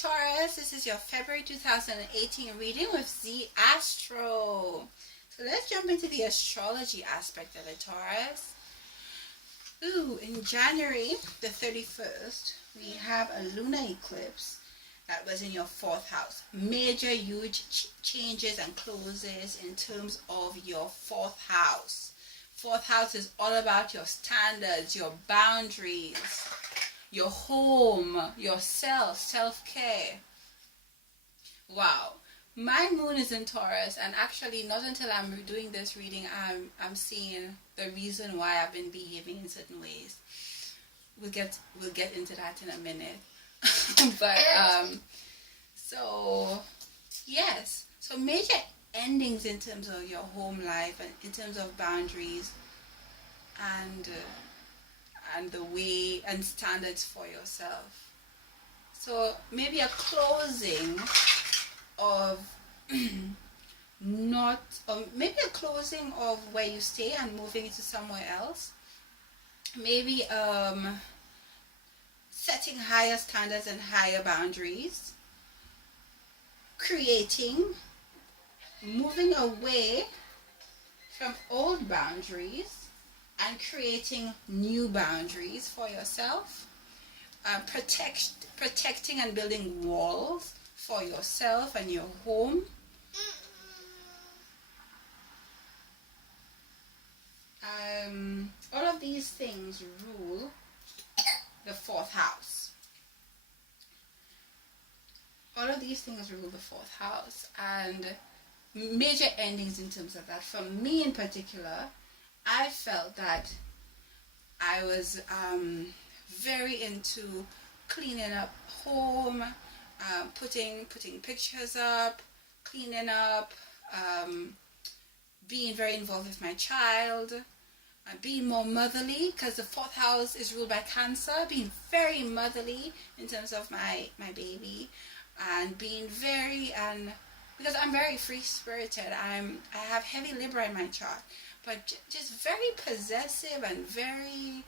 Taurus, this is your February 2018 reading with Z Astro. So let's jump into the astrology aspect of it, Taurus. In January the 31st, we have a lunar eclipse that was in your 4th house. Major, huge changes and closes in terms of your 4th house. 4th house is all about your standards, your boundaries, your home, yourself, self-care. Wow. My moon is in Taurus, and actually not until I'm doing this reading I'm seeing the reason why I've been behaving in certain ways. We'll get into that in a minute. But so yes. So major endings in terms of your home life and in terms of boundaries and the way and standards for yourself. So maybe a closing of maybe a closing of where you stay and moving into somewhere else. Maybe setting higher standards and higher boundaries. Moving away from old boundaries and creating new boundaries for yourself. Protecting and building walls for yourself and your home. All of these things rule the 4th house. All of these things rule the 4th house, and major endings in terms of that. For me in particular, I felt that I was very into cleaning up home, putting pictures up, cleaning up, being very involved with my child, being more motherly, because the 4th house is ruled by Cancer, being very motherly in terms of my baby, and being because I'm very free-spirited. I have heavy Libra in my chart, but just very possessive and very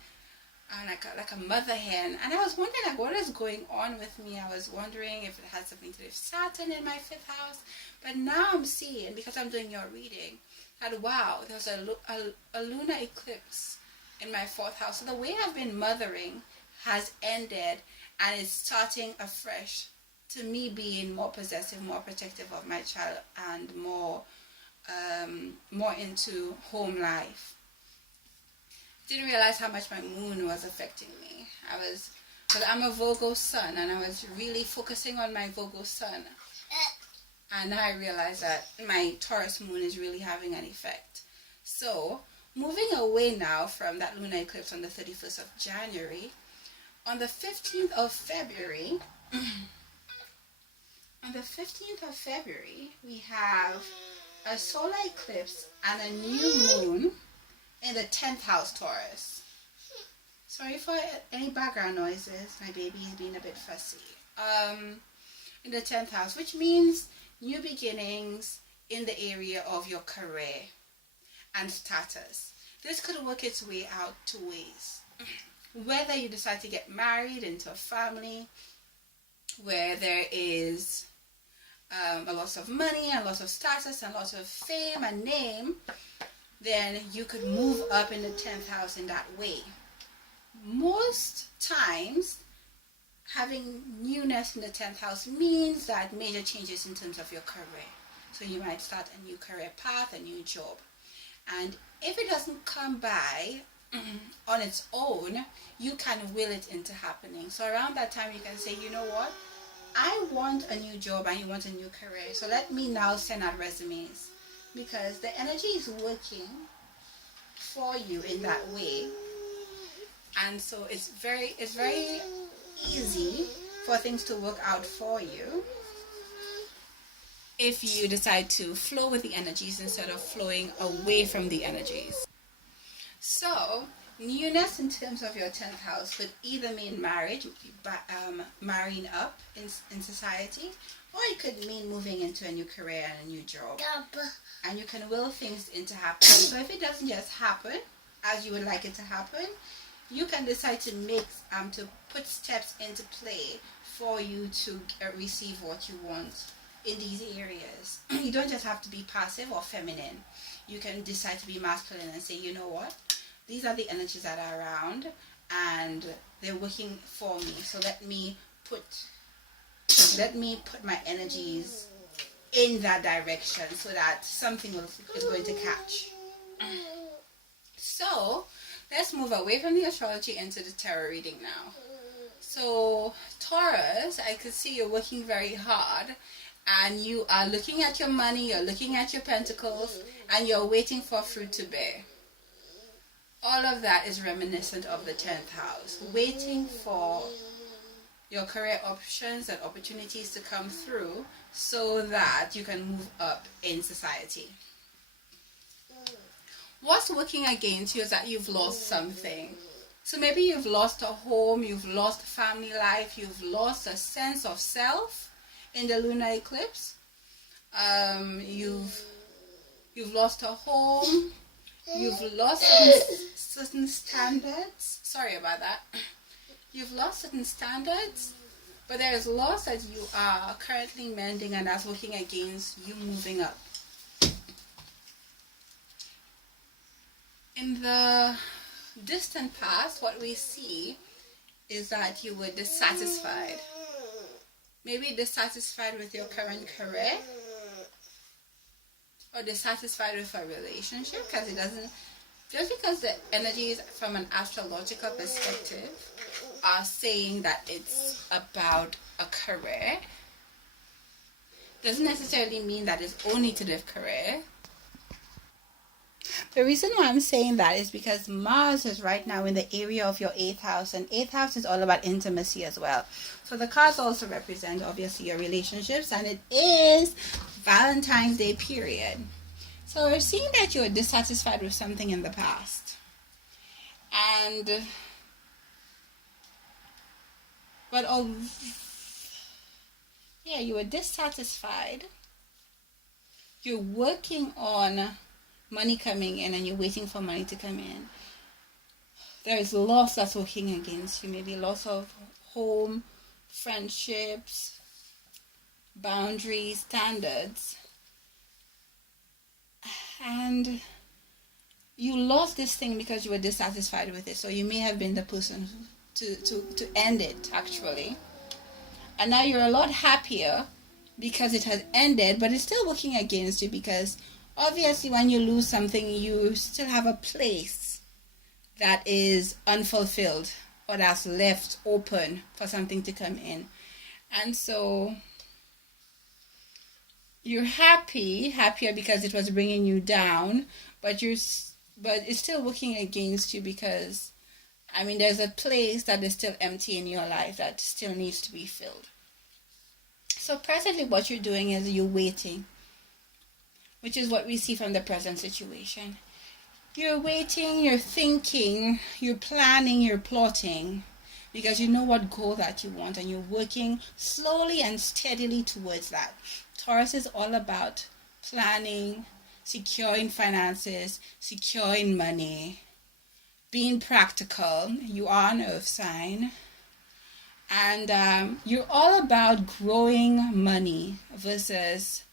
like a mother hen. And I was wondering, what is going on with me? I was wondering if it had something to do with Saturn in my 5th house. But now I'm seeing, because I'm doing your reading, that wow, there's a lunar eclipse in my 4th house. So the way I've been mothering has ended, and it's starting afresh to me being more possessive, more protective of my child, and more into home life. Didn't realize how much my moon was affecting me. Because I'm a Virgo sun, and I was really focusing on my Virgo sun. And now I realize that my Taurus moon is really having an effect. So, moving away now from that lunar eclipse on the 31st of January, on the 15th of February, we have a solar eclipse and a new moon in the 10th house, Taurus. Sorry for any background noises. My baby is being a bit fussy. In the 10th house, which means new beginnings in the area of your career and status. This could work its way out 2 ways. Whether you decide to get married into a family where there is a lot of money and a lot of status and a lot of fame and name, then you could move up in the 10th house in that way. Most times, having newness in the 10th house means that major changes in terms of your career. So you might start a new career path, a new job. And if it doesn't come by on its own, you can will it into happening. So around that time, you can say, you know what? I want a new job and you want a new career. So let me now send out resumes. Because the energy is working for you in that way. And so it's very easy for things to work out for you if you decide to flow with the energies instead of flowing away from the energies. So newness in terms of your 10th house could either mean marriage, marrying up in society, or it could mean moving into a new career and a new job. And you can will things into happening. So if it doesn't just happen as you would like it to happen, you can decide to put steps into play for you to receive what you want in these areas. You don't just have to be passive or feminine. You can decide to be masculine and say, you know what, these are the energies that are around and they're working for me, so let me put my energies in that direction so that something is going to catch. So let's move away from the astrology into the tarot reading now. So Taurus, I could see you're working very hard and you are looking at your money, you're looking at your pentacles, and you're waiting for fruit to bear. All of that is reminiscent of the 10th house, waiting for your career options and opportunities to come through so that you can move up in society. What's working against you is that you've lost something. So maybe you've lost a home, you've lost family life, you've lost a sense of self in the lunar eclipse. You've lost a home, you've lost certain standards. Sorry about that. You've lost certain standards, but there is loss that you are currently mending, and that's working against you moving up. In the distant past, what we see is that you were dissatisfied. Maybe dissatisfied with your current career, or dissatisfied with a relationship, because it doesn't, just because the energies from an astrological perspective are saying that it's about a career, doesn't necessarily mean that it's only to do with career. The reason why I'm saying that is because Mars is right now in the area of your 8th house, and 8th house is all about intimacy as well. So the cards also represent obviously your relationships, and it is Valentine's Day period. So we're seeing that you're dissatisfied with something in the past. You were dissatisfied. You're working on money coming in and you're waiting for money to come in. There is loss that's working against you. Maybe loss of home, friendships, boundaries, standards. And you lost this thing because you were dissatisfied with it. So you may have been the person to end it, actually. And now you're a lot happier because it has ended, but it's still working against you, because obviously when you lose something, you still have a place that is unfulfilled or that's left open for something to come in. And so you're happier because it was bringing you down, but it's still working against you, because there's a place that is still empty in your life that still needs to be filled. So presently what you're doing is you're waiting, which is what we see from the present situation. You're waiting, you're thinking, you're planning, you're plotting, because you know what goal that you want, and you're working slowly and steadily towards that. Taurus is all about planning, securing finances, securing money, being practical. You are an earth sign. And you're all about growing money versus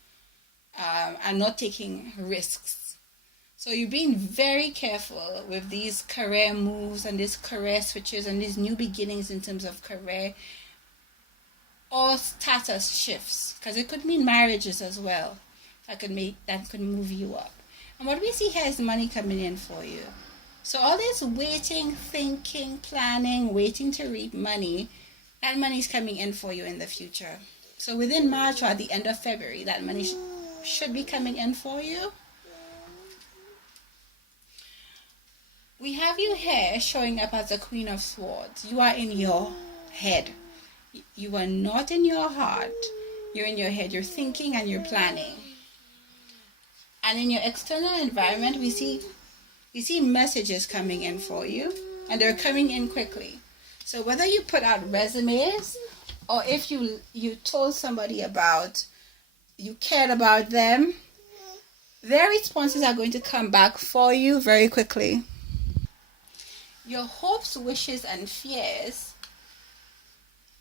and not taking risks. So you're being very careful with these career moves and these career switches and these new beginnings in terms of career or status shifts, because it could mean marriages as well. That could move you up. And what we see here is money coming in for you. So all this waiting, thinking, planning, waiting to reap money, that money is coming in for you in the future. So within March or at the end of February, that money should be coming in for you. We have you here showing up as the Queen of Swords. You are in your head. You are not in your heart. You're in your head. You're thinking and you're planning. And in your external environment, we see messages coming in for you, and they're coming in quickly. So whether you put out resumes, or if you told somebody you cared about them, their responses are going to come back for you very quickly. Your hopes, wishes, and fears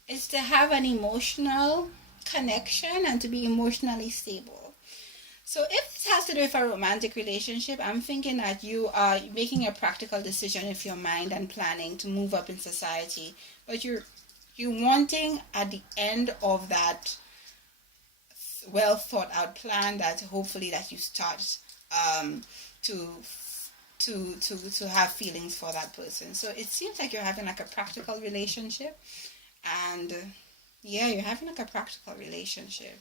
is to have an emotional connection and to be emotionally stable. So if this has to do with a romantic relationship, I'm thinking that you are making a practical decision with your mind and planning to move up in society, but you're wanting at the end of that well thought out plan that hopefully that you start to have feelings for that person. So it seems like you're having like a practical relationship, and yeah, you're having like a practical relationship.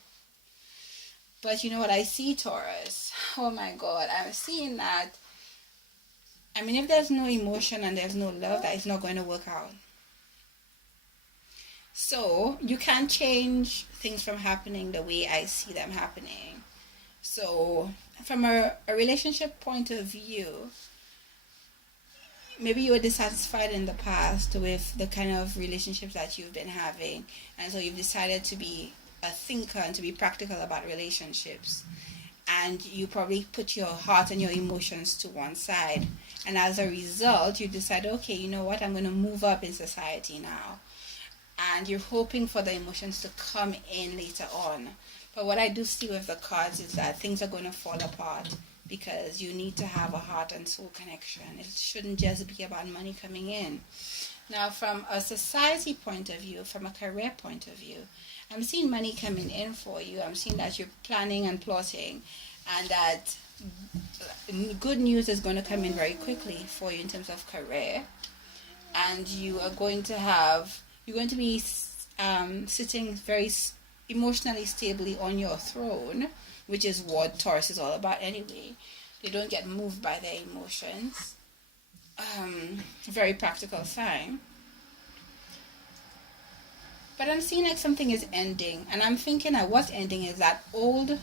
But you know what I see, Taurus? Oh my God, I'm seeing that. I mean, if there's no emotion and there's no love, that is not going to work out. So you can't change things from happening the way I see them happening. So from a relationship point of view, maybe you were dissatisfied in the past with the kind of relationships that you've been having, and so you've decided to be a thinker and to be practical about relationships, and you probably put your heart and your emotions to one side, and as a result you decide, okay, you know what, I'm going to move up in society now, and you're hoping for the emotions to come in later on. But what I do see with the cards is that things are going to fall apart because you need to have a heart and soul connection. It shouldn't just be about money coming in. Now, from a society point of view, from a career point of view, I'm seeing money coming in for you. I'm seeing that you're planning and plotting, and that good news is going to come in very quickly for you in terms of career. And you are going to be sitting very emotionally stably on your throne, which is what Taurus is all about anyway. They don't get moved by their emotions. Very practical sign. But I'm seeing like something is ending, and I'm thinking that what's ending is that old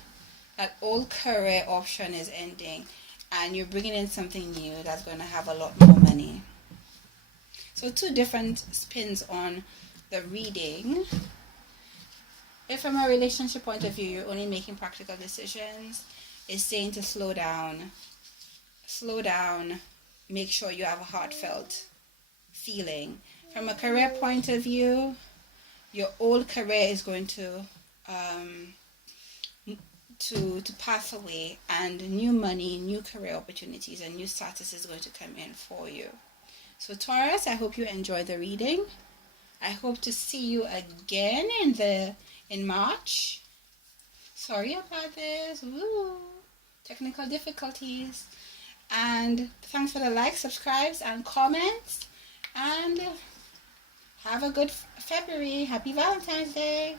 career option is ending, and you're bringing in something new that's going to have a lot more money. So two different spins on the reading. If from a relationship point of view you're only making practical decisions, it's saying to slow down, make sure you have a heartfelt feeling. From a career point of view, your old career is going to pass away, and new money, new career opportunities, and new status is going to come in for you. So Taurus, I hope you enjoy the reading. I hope to see you again in March. Sorry about this. Woo. Technical difficulties. And thanks for the likes, subscribes, and comments. And have a good February. Happy Valentine's Day.